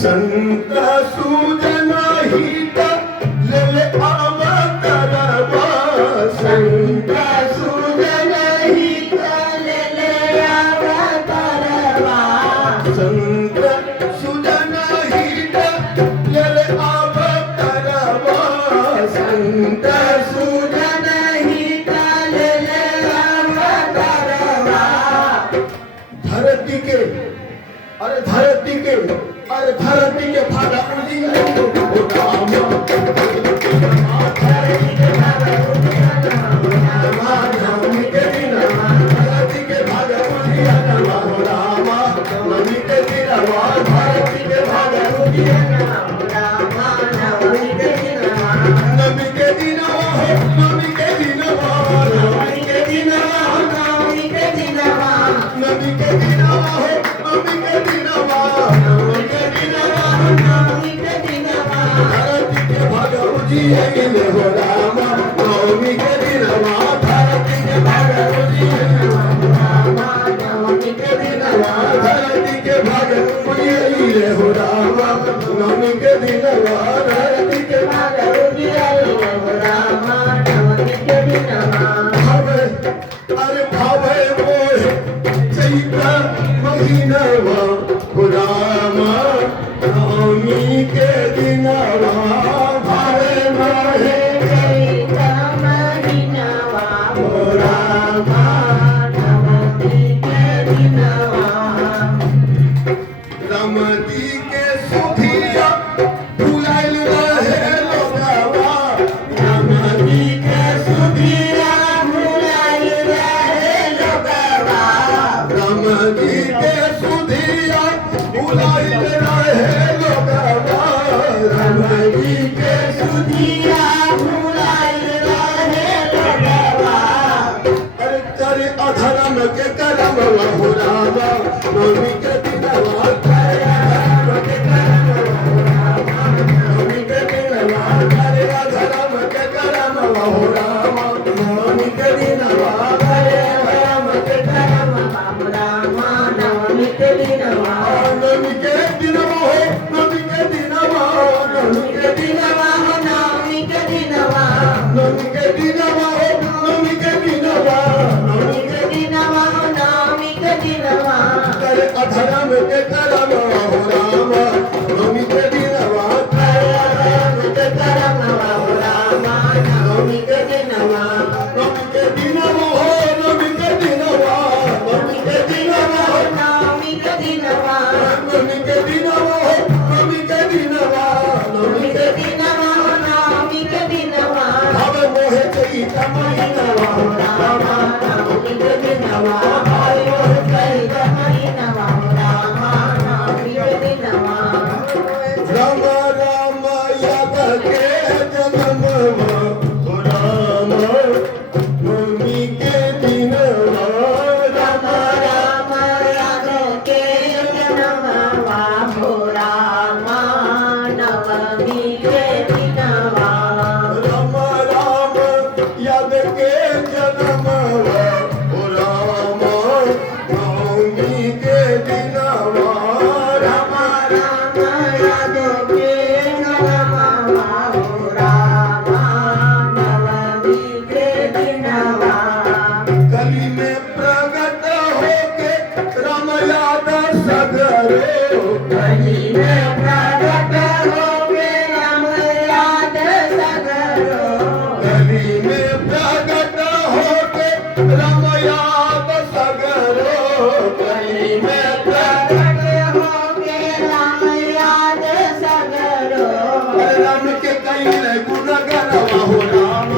संत सुजन हित ले अवतरवा संत सुजन हित ले अवतरवा संत सुजन हित ले अवतरवा संत सुजन हित ले अवतरवा धरती के अरे धरती के भागा उजिया ओ राम धरती के भागा उजिया राम नवमी के दिन धरती के भागा उजिया राम नवमी के दिन धरती के भागा उजिया राम नवमी के दिन नवमी के दिन नवमी के दिन नवमी के दिन नवमी के दिन नवमी के दिन नवमी के दिन धरती के भागा उजिया हो राम नवमी के दिन धरती के भागा उजिया राम नवमी के दिन धरती के भागा उजिया हो राम नवमी के दिन धरती के भागा उजिया हो राम नवमी के दिन भावे अरे भावे मोहे चैत्र महीनवा हो राम नवमी के दिन भावे मोहे चैत्र महीनवा हो राम नवमी के दिन रमती के सुधिया भुलाइल रहे लोगवा रमती के सुधिया भुलाइल रहे लोगवा रमती के सुधिया भुलाइल रहे लोगवा रमती के सुधिया भुलाइल रहे लोगवा अरे तेरे अधर्म के करम हो राम नवमी के दिन अधर्म के करम हो राम नवमी के दिन अधर्म के करम हो राम नवमी के दिन नवमी के दिन हो नवमी के दिन नवमी के दिन नवमी के दिन नवमी के दिन नवमी के दिन नवमी के दिन नवमी के दिन भावे मोहे चैत्र महीनवा राम नवमी के दिन भावे मोहे चैत्र महीनवा राम राम याद के जन्म हो राम नवमी के दिन राम राम याद के जन्म हो राम नवमी के दिन राम राम याद के जन्म हो राम नवमी के दिन राम राम याद के जन्म हो राम नवमी के दिन कली में प्रगट होके राम याद सगरो कली में प्रगट होके राम याद सगरो कली में प्रगट होके राम याद सगरो कली में प्रगट होके राम याद सगरो राम के कैले गुण गनवा हो राम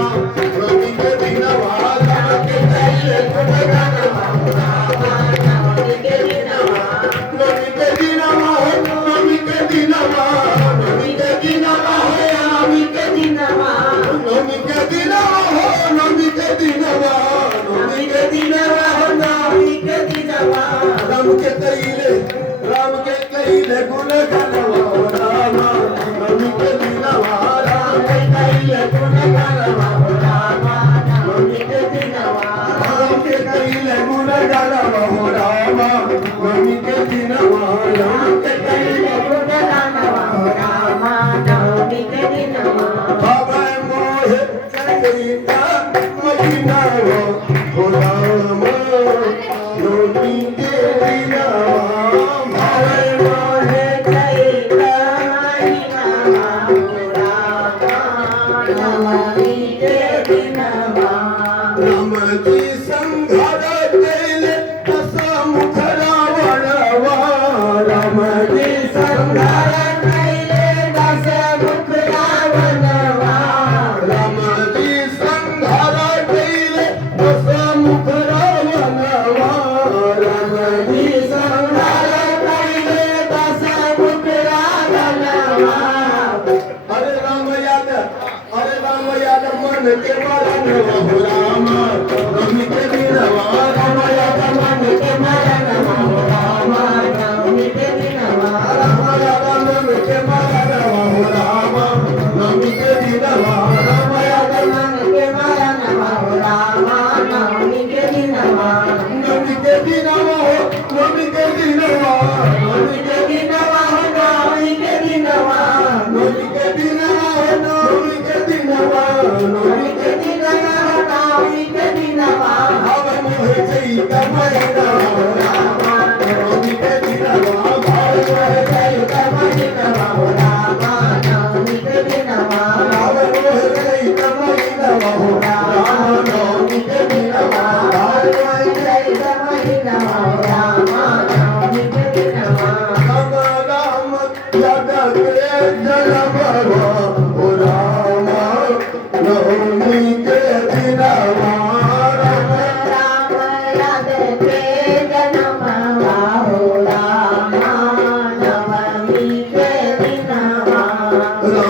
नवमी के दिन राम के कैले गुण गनवा हो राम नवमी के दिन नवमी के दिन नवमी के दिन नवमी के दिन नवमी के दिन नवमी के दिन नवमी के दिन नवमी के दिन नवमी के दिन राम के कैले गुण गनवा हो राम नवमी के दिन राम के कैले गुण गनवा हो राम नवमी के दिन राम के कैले गुण गनवा हो राम नवमी के दिन राम के कैले गुण गनवा संघार कैले दस मुख रावणवा रामजी संघार कैले दस मुख रावणवा रामजी संघार कैले दस मुख रावणवा अरे राम याद मन के मरण हो राम नवमी के दिनवा राम याद मन के मरण हो राम नवमी के दिनवा राम याद मन के मरण हो राम नवमी के दिनवा राम याद मन के मरण हो राम नवमी के दिनवा नवमी के दिनवा नवमी के दिनवा नवमी के दिनवा नवमी के दिनवा नवमी के दिनवा नवमी के दिनवा नवमी के दिनवा नवमी के दिनवा भाव मोह जई कमैना हो राम नवमी के दिनवा भाव मोह जई कमैना हो राम नवमी के दिनवा भाव मोह जई कमैना हो राम नवमी के दिनवा भाव मोह जई कमैना हो राम नवमी के दिनवा राम राम याद करे जलवा